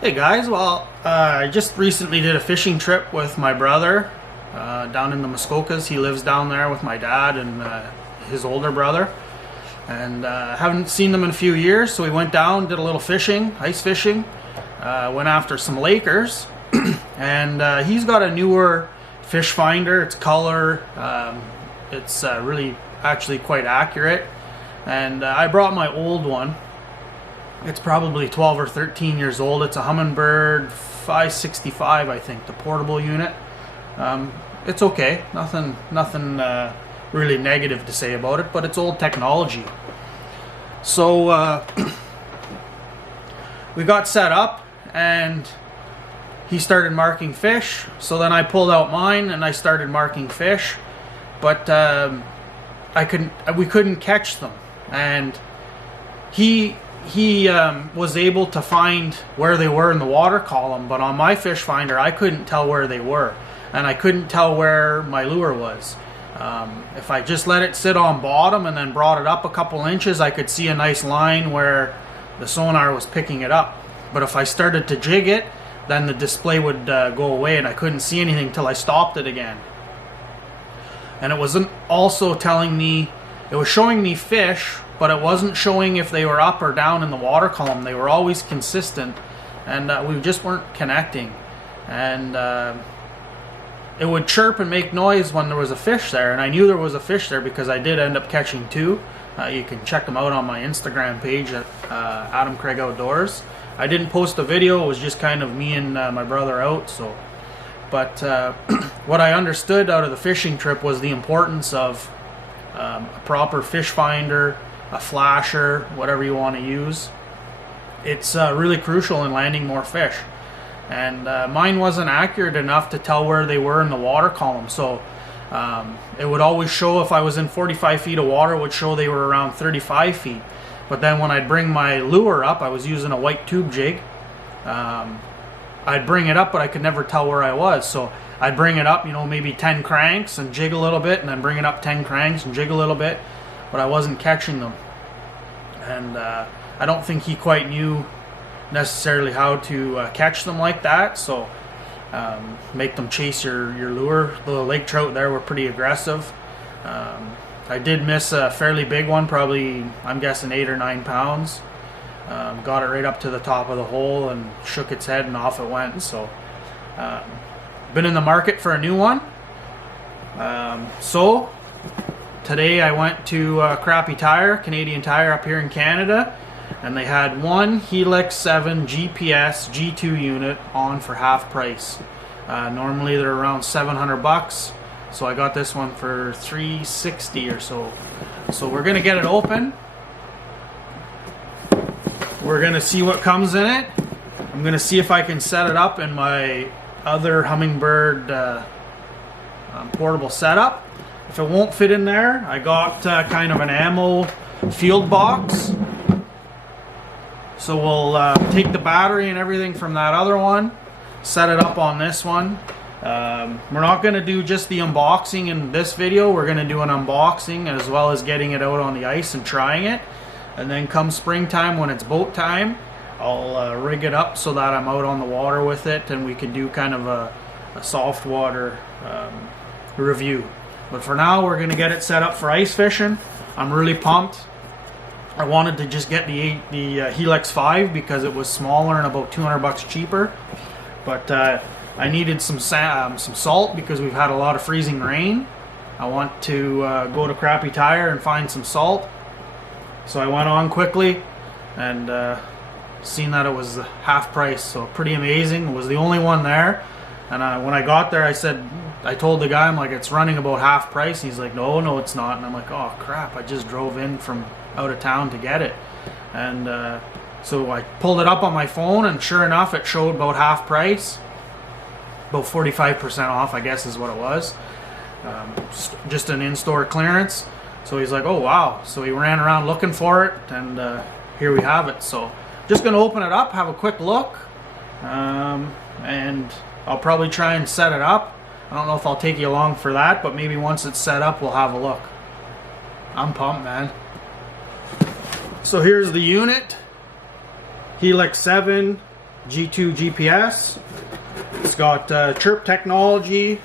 Hey guys, well, I just recently did a fishing trip with my brother down in the Muskokas. He lives down there with my dad and his older brother, and haven't seen them in a few years, so we went down, did a little fishing, ice fishing, went after some Lakers, and he's got a newer fish finder. It's color, it's really actually quite accurate, and I brought my old one. It's probably 12 or 13 years old. It's a Humminbird 565, I think, the portable unit. It's okay. Nothing really negative to say about it, but it's old technology. So we got set up, and he started marking fish. So then I pulled out mine, and I started marking fish, but we couldn't catch them, and he was able to find where they were in the water column, but on my fish finder I couldn't tell where they were, and I couldn't tell where my lure was. If I just let it sit on bottom and then brought it up a couple inches, I could see a nice line where the sonar was picking it up. But if I started to jig it, then the display would go away, and I couldn't see anything till I stopped it again. And it wasn't also telling me, it was showing me fish, but it wasn't showing if they were up or down in the water column. They were always consistent, and we just weren't connecting. And it would chirp and make noise when there was a fish there, and I knew there was a fish there because I did end up catching two. You can check them out on my Instagram page at CraigOutdoors. I didn't post a video. It was just kind of me and my brother out. So, but what I understood out of the fishing trip was the importance of a proper fish finder, a flasher, whatever you want to use. It's really crucial in landing more fish. And mine wasn't accurate enough to tell where they were in the water column. So it would always show, if I was in 45 feet of water, it would show they were around 35 feet. But then when I'd bring my lure up, I was using a white tube jig. I'd bring it up, but I could never tell where I was. So I'd bring it up, maybe 10 cranks and jig a little bit, and then bring it up 10 cranks and jig a little bit, but I wasn't catching them. And I don't think he quite knew necessarily how to catch them like that, so make them chase your lure. The lake trout there were pretty aggressive. I did miss a fairly big one, probably, I'm guessing 8 or 9 pounds. Got it right up to the top of the hole and shook its head, and off it went. So been in the market for a new one. So today I went to Crappy Tire, Canadian Tire up here in Canada, and they had one Helix 7 GPS G2 unit on for half price. Normally they're around $700, so I got this one for $360 or so. So we're gonna get it open. We're gonna see what comes in it. I'm gonna see if I can set it up in my other Humminbird portable setup. If it won't fit in there, I got kind of an ammo field box. So we'll take the battery and everything from that other one, set it up on this one. We're not going to do just the unboxing in this video. We're going to do an unboxing as well as getting it out on the ice and trying it. And then come springtime, when it's boat time, I'll rig it up so that I'm out on the water with it, and we can do kind of a soft water review. But for now, we're going to get it set up for ice fishing. I'm really pumped. I wanted to just get the Helix 5 because it was smaller and about $200 cheaper. But I needed some salt because we've had a lot of freezing rain. I want to go to Crappy Tire and find some salt. So I went on quickly and seen that it was half price. So pretty amazing. It was the only one there. And when I got there, I told the guy, I'm like, it's running about half price. And he's like, no, it's not. And I'm like, oh crap, I just drove in from out of town to get it. And so I pulled it up on my phone, and sure enough, it showed about half price. About 45% off, I guess is what it was. Just an in-store clearance. So he's like, oh wow. So he ran around looking for it, and here we have it. So just gonna open it up, have a quick look, and I'll probably try and set it up. I don't know if I'll take you along for that, but maybe once it's set up, we'll have a look. I'm pumped, man. So here's the unit. Helix 7 G2 GPS. It's got chirp technology,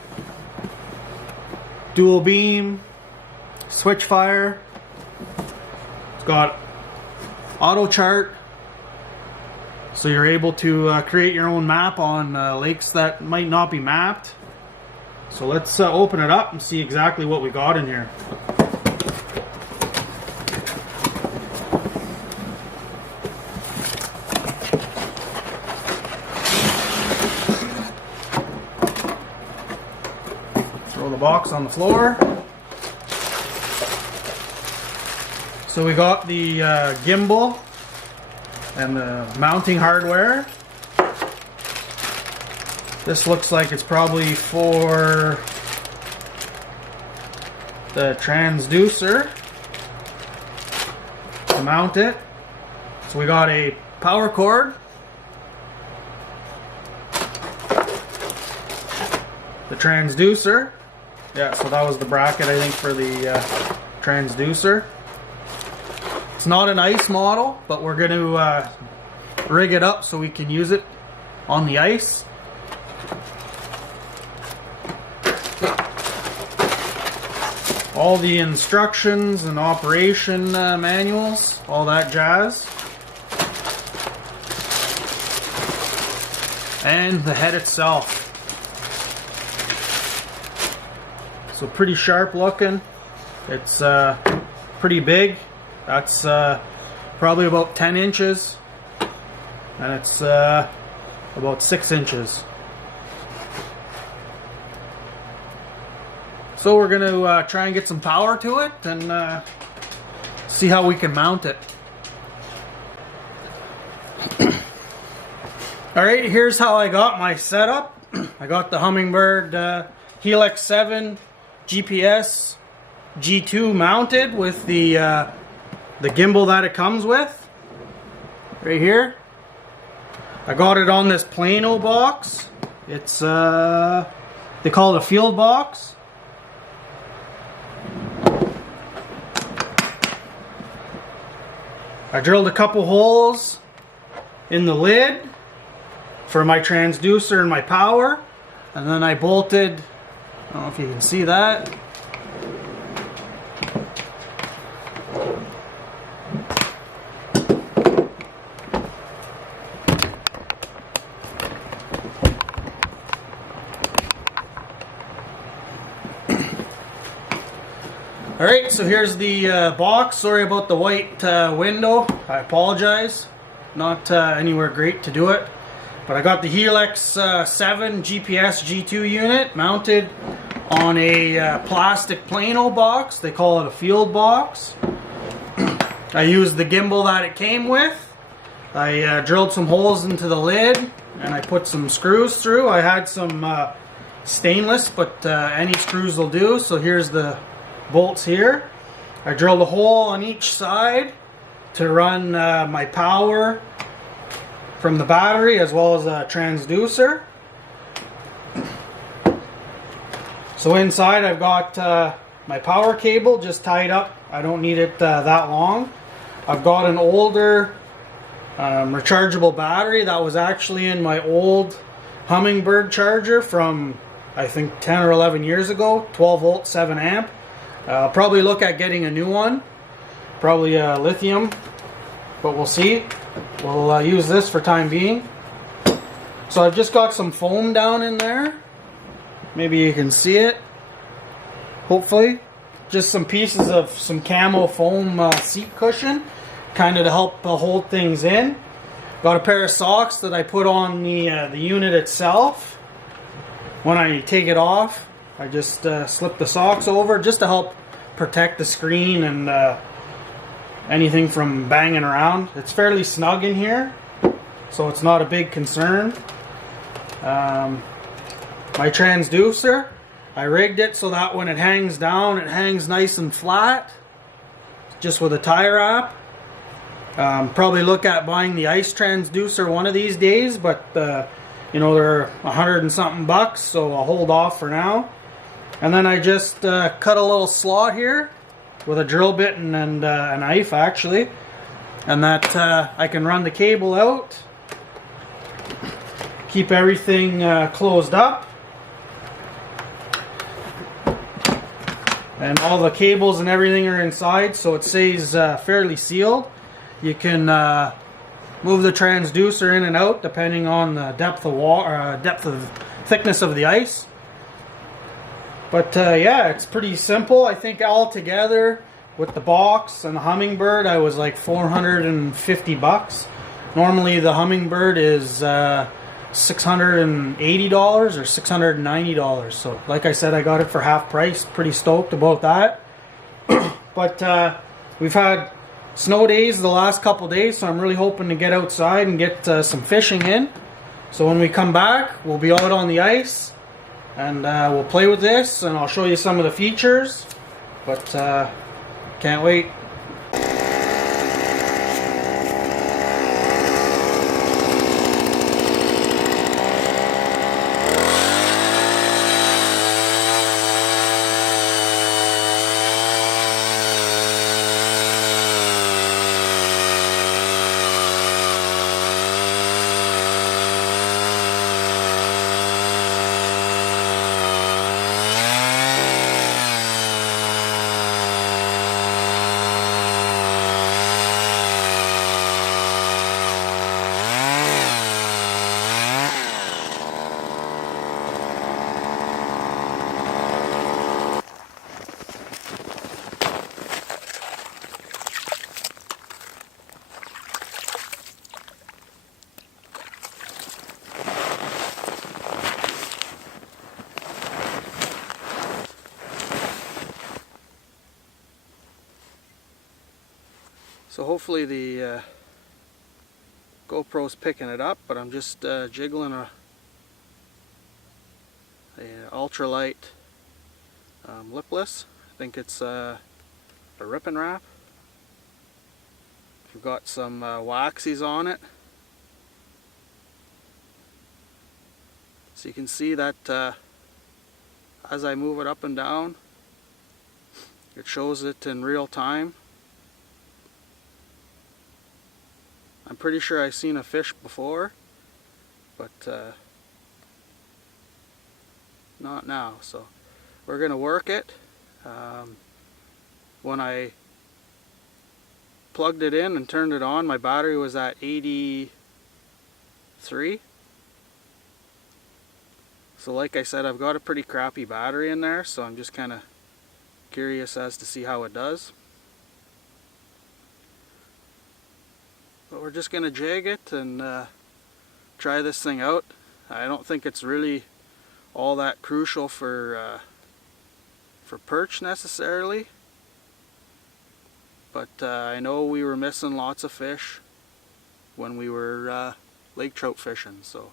dual beam, switch fire. It's got auto chart, so you're able to create your own map on lakes that might not be mapped. So let's open it up and see exactly what we got in here. Throw the box on the floor. So we got the gimbal and the mounting hardware. This looks like it's probably for the transducer to mount it. So we got a power cord, the transducer. Yeah, so that was the bracket, I think, for the transducer. It's not an ice model, but we're going to rig it up so we can use it on the ice. All the instructions and operation manuals, all that jazz. And the head itself. So pretty sharp looking. It's pretty big. That's probably about 10 inches. And it's about 6 inches. So we're going to try and get some power to it and see how we can mount it. Alright, here's how I got my setup. I got the Humminbird Helix 7 GPS G2 mounted with the gimbal that it comes with. Right here. I got it on this Plano box. It's they call it a field box. I drilled a couple holes in the lid for my transducer and my power, and then I bolted, I don't know if you can see that. Alright, so here's the box. Sorry about the white window. I apologize. Not anywhere great to do it. But I got the Helix 7 GPS G2 unit mounted on a plastic Plano box. They call it a field box. I used the gimbal that it came with. I drilled some holes into the lid and I put some screws through. I had some stainless, but any screws will do. So here's the bolts here. I drilled a hole on each side to run my power from the battery as well as a transducer. So inside I've got my power cable just tied up. I don't need it that long. I've got an older rechargeable battery that was actually in my old Humminbird charger from I think 10 or 11 years ago, 12 volt 7 amp. I'll probably look at getting a new one, probably lithium, but we'll see. We'll use this for time being. So I've just got some foam down in there. Maybe you can see it, hopefully. Just some pieces of some camo foam seat cushion, kind of to help hold things in. Got a pair of socks that I put on the unit itself. When I take it off, I just slip the socks over just to help protect the screen and anything from banging around. It's fairly snug in here, so it's not a big concern. My transducer, I rigged it so that when it hangs down, it hangs nice and flat, just with a tie wrap. Probably look at buying the ice transducer one of these days, but you know, they're 100 and something bucks, so I'll hold off for now. And then I just cut a little slot here with a drill bit and a knife actually, and that I can run the cable out keep everything closed up. And all the cables and everything are inside, so it stays fairly sealed. You can move the transducer in and out depending on the depth of thickness of the ice. But yeah, it's pretty simple. I think all together with the box and the Humminbird, I was like $450. Normally the Humminbird is $680 or $690. So like I said, I got it for half price. Pretty stoked about that. But we've had snow days the last couple days, so I'm really hoping to get outside and get some fishing in. So when we come back, we'll be out on the ice and we'll play with this, and I'll show you some of the features. But can't wait. So hopefully the GoPro's picking it up, but I'm just jiggling a ultralight lipless. I think it's a rip and wrap. We've got some waxies on it. So you can see that as I move it up and down, it shows it in real time. I'm pretty sure I've seen a fish before, but not now. So we're going to work it. When I plugged it in and turned it on, my battery was at 83. So like I said, I've got a pretty crappy battery in there, so I'm just kind of curious as to see how it does. But we're just going to jig it and try this thing out. I don't think it's really all that crucial for perch necessarily. But I know we were missing lots of fish when we were lake trout fishing. So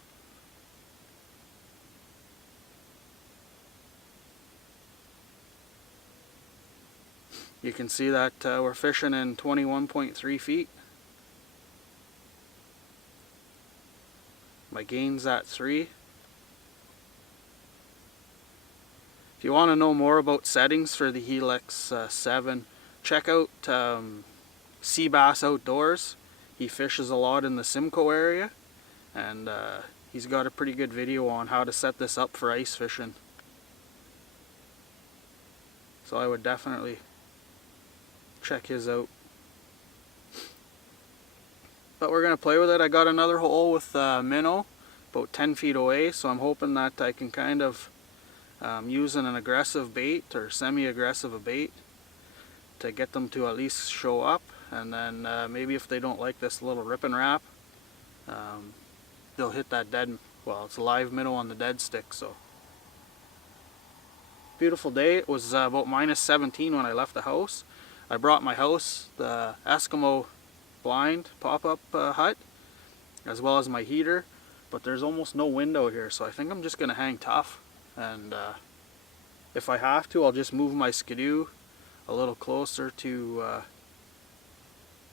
you can see that we're fishing in 21.3 feet. My gain's at 3. If you want to know more about settings for the Helix 7, check out Seabass Outdoors. He fishes a lot in the Simcoe area, and he's got a pretty good video on how to set this up for ice fishing. So I would definitely check his out. But we're going to play with it. I got another hole with minnow about 10 feet away, so I'm hoping that I can kind of use an aggressive bait or semi-aggressive bait to get them to at least show up, and then maybe if they don't like this little rip and wrap, they'll hit that dead, well, it's a live minnow on the dead stick. So beautiful day. It was about -17 when I left the house. I brought my house, the Eskimo blind pop-up hut, as well as my heater, but there's almost no wind out here, so I think I'm just going to hang tough, and if I have to, I'll just move my skidoo a little closer to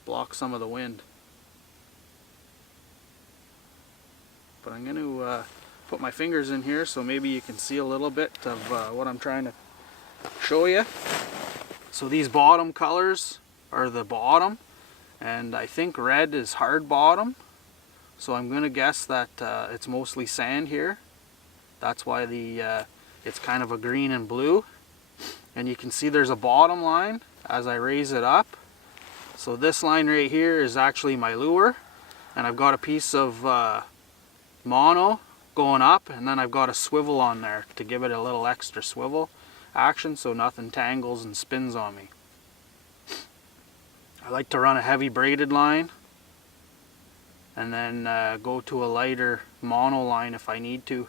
block some of the wind. But I'm going to put my fingers in here so maybe you can see a little bit of what I'm trying to show you. So these bottom colors are the bottom, and I think red is hard bottom, so I'm gonna guess that it's mostly sand here. That's why it's kind of a green and blue. And you can see there's a bottom line as I raise it up. So this line right here is actually my lure, and I've got a piece of mono going up, and then I've got a swivel on there to give it a little extra swivel action so nothing tangles and spins on me. I like to run a heavy braided line and then go to a lighter mono line if I need to.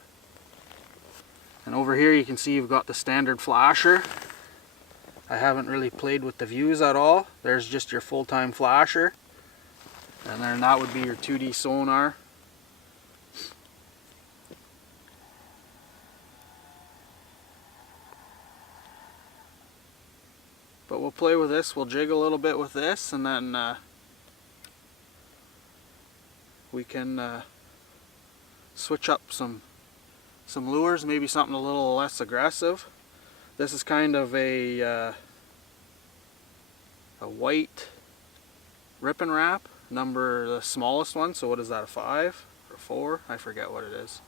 And over here you can see you've got the standard flasher. I haven't really played with the views at all. There's just your full-time flasher, and then that would be your 2D sonar. But we'll play with this, we'll jig a little bit with this, and then we can switch up some lures, maybe something a little less aggressive. This is kind of a white rip and wrap, the smallest one, so what is that, a 5 or 4? I forget what it is.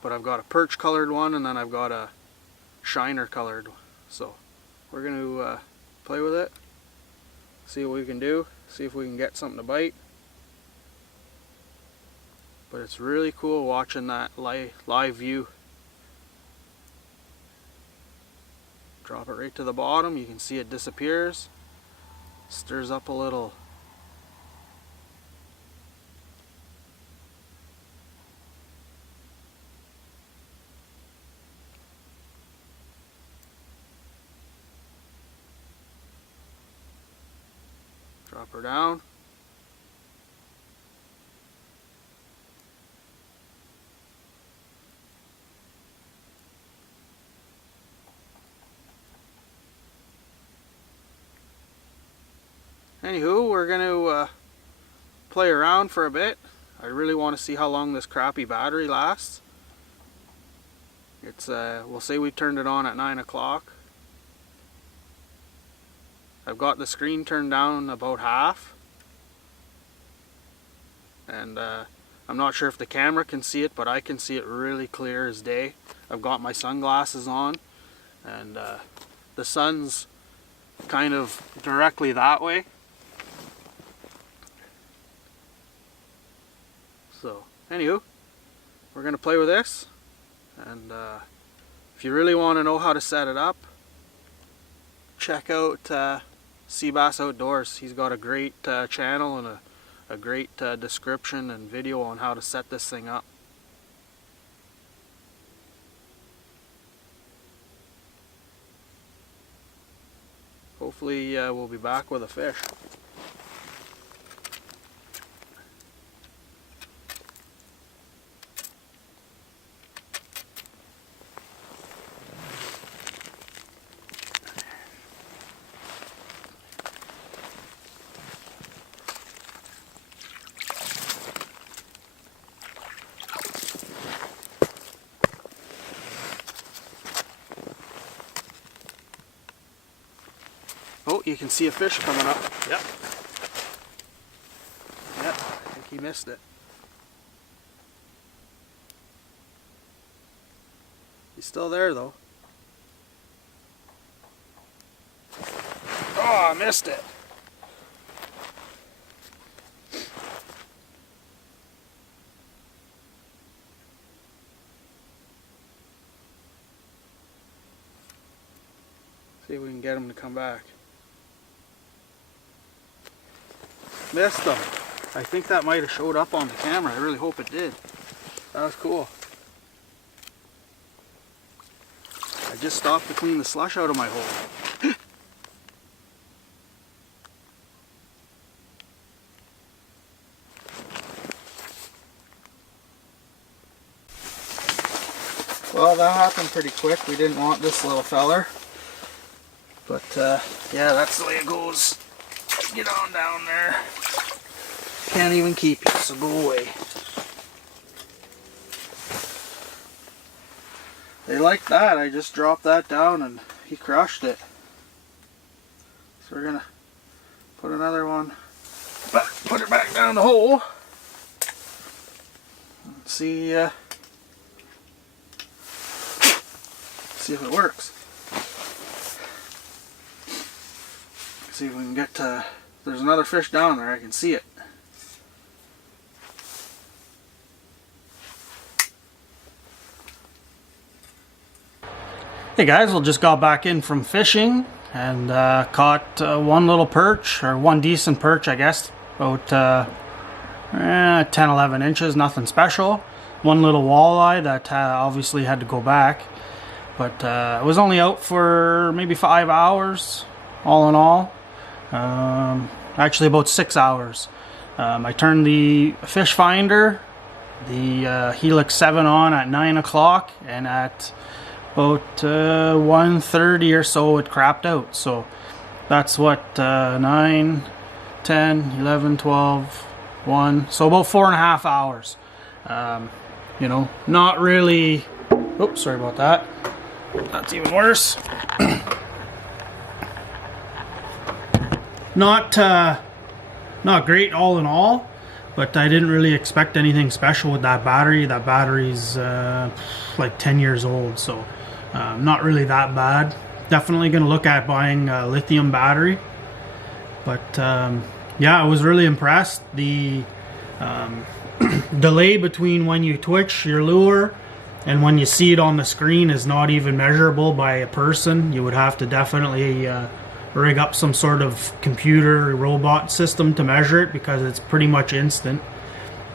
But I've got a perch colored one, and then I've got a shiner colored, so we're going to play with it, see what we can do, see if we can get something to bite. But it's really cool watching that live view. Drop it right to the bottom, you can see it disappears, stirs up a little. Drop her down. Anywho, we're going to play around for a bit. I really want to see how long this crappy battery lasts. It's we'll say we turned it on at 9 o'clock. I've got the screen turned down about half, and I'm not sure if the camera can see it, but I can see it really clear as day. I've got my sunglasses on, and the sun's kind of directly that way. So, anywho, we're going to play with this, and if you really want to know how to set it up, check out Seabass Outdoors. He's got a great channel and a great description and video on how to set this thing up. Hopefully we'll be back with a fish. Oh, you can see a fish coming up. Yep. Yep, I think he missed it. He's still there though. Oh, I missed it. See if we can get him to come back. Missed him. I think that might have showed up on the camera. I really hope it did. That was cool. I just stopped to clean the slush out of my hole. Well, that happened pretty quick. We didn't want this little feller. But yeah, that's the way it goes. Get on down there. Can't even keep you, so go away. They like that. I just dropped that down and he crushed it. So we're gonna put another one Put it back down the hole. Let's see if it works. See if we can get to, there's another fish down there, I can see it. Hey guys, we just got back in from fishing and caught one little perch, or one decent perch I guess, about 10-11 inches, nothing special. One little walleye that obviously had to go back, but I was only out for maybe 5 hours all in all. Actually about 6 hours. I turned the fish finder, the Helix 7 on at 9 o'clock, and at about 1:30 or so it crapped out. So that's what, 9, 10, 11, 12, 1, so about 4.5 hours. You know, not really, oops, sorry about that, that's even worse. Not great all in all, but I didn't really expect anything special with that battery. That battery's like 10 years old, so not really that bad. Definitely gonna look at buying a lithium battery, but yeah, I was really impressed. The delay between when you twitch your lure and when you see it on the screen is not even measurable by a person. You would have to definitely rig up some sort of computer robot system to measure it, because it's pretty much instant.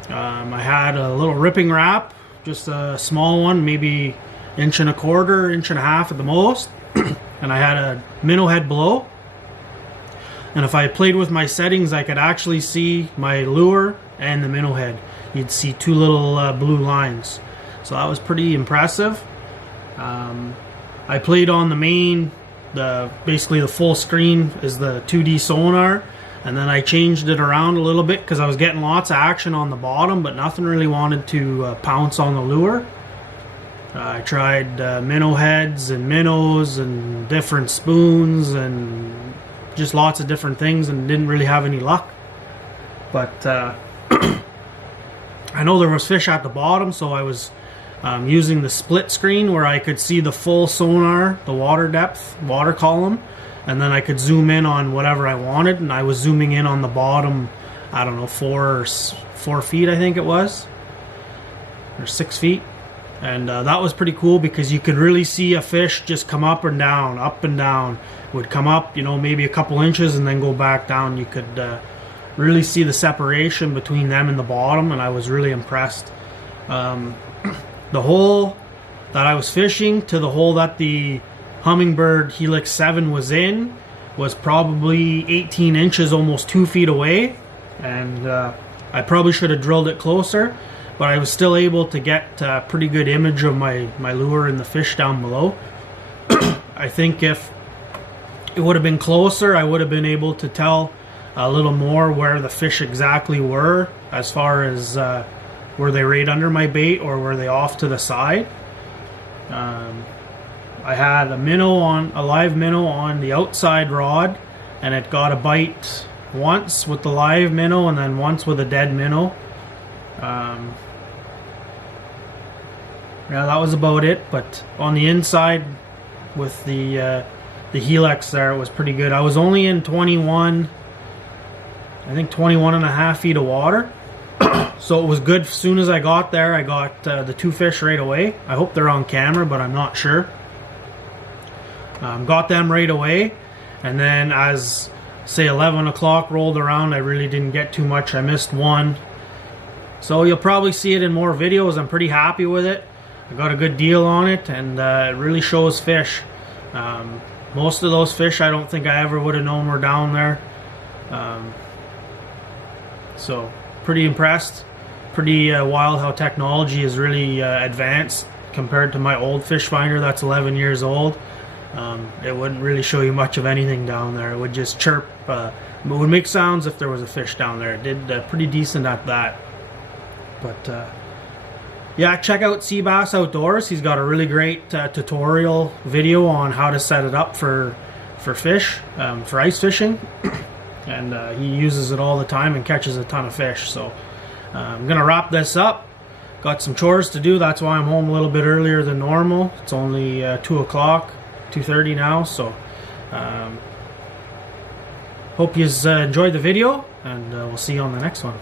I had a little ripping wrap, just a small one, maybe 1.25 inches, 1.5 inches at the most, and I had a minnow head below. And if I played with my settings, I could actually see my lure and the minnow head. You'd see two little blue lines, so that was pretty impressive. I played on the main, basically the full screen is the 2D sonar, and then I changed it around a little bit because I was getting lots of action on the bottom, but nothing really wanted to pounce on the lure. I tried minnow heads and minnows and different spoons and just lots of different things, and didn't really have any luck. But I know there was fish at the bottom, so I was using the split screen where I could see the full sonar, the water depth, water column, and then I could zoom in on whatever I wanted, and I was zooming in on the bottom, I don't know, 4 feet I think it was, or 6 feet. And that was pretty cool, because you could really see a fish just come up and down, would come up, you know, maybe a couple inches and then go back down. You could really see the separation between them and the bottom, and I was really impressed. The hole that I was fishing to the hole that the Humminbird Helix 7 was in was probably 18 inches, almost 2 feet away, and I probably should have drilled it closer, but I was still able to get a pretty good image of my lure and the fish down below. I think if it would have been closer, I would have been able to tell a little more where the fish exactly were, as far as were they right under my bait or were they off to the side. I had a live minnow on the outside rod, and it got a bite once with the live minnow and then once with a dead minnow. Yeah, that was about it. But on the inside with the Helix there, it was pretty good. I was only in 21 and a half feet of water. So it was good. As soon as I got there, I got the 2 fish right away. I hope they're on camera, but I'm not sure. Got them right away, and then as, say, 11 o'clock rolled around, I really didn't get too much. I missed one. So you'll probably see it in more videos. I'm pretty happy with it. I got a good deal on it, and it really shows fish. Most of those fish I don't think I ever would have known were down there. So pretty impressed. Pretty wild how technology is really advanced compared to my old fish finder that's 11 years old. It wouldn't really show you much of anything down there. It would just chirp. It would make sounds if there was a fish down there. It did pretty decent at that. But yeah, check out Seabass Outdoors. He's got a really great tutorial video on how to set it up for fish, for ice fishing. and he uses it all the time and catches a ton of fish. So I'm gonna wrap this up. Got some chores to do, that's why I'm home a little bit earlier than normal. It's only 2 o'clock, 2:30 now, so hope you enjoyed the video, and we'll see you on the next one.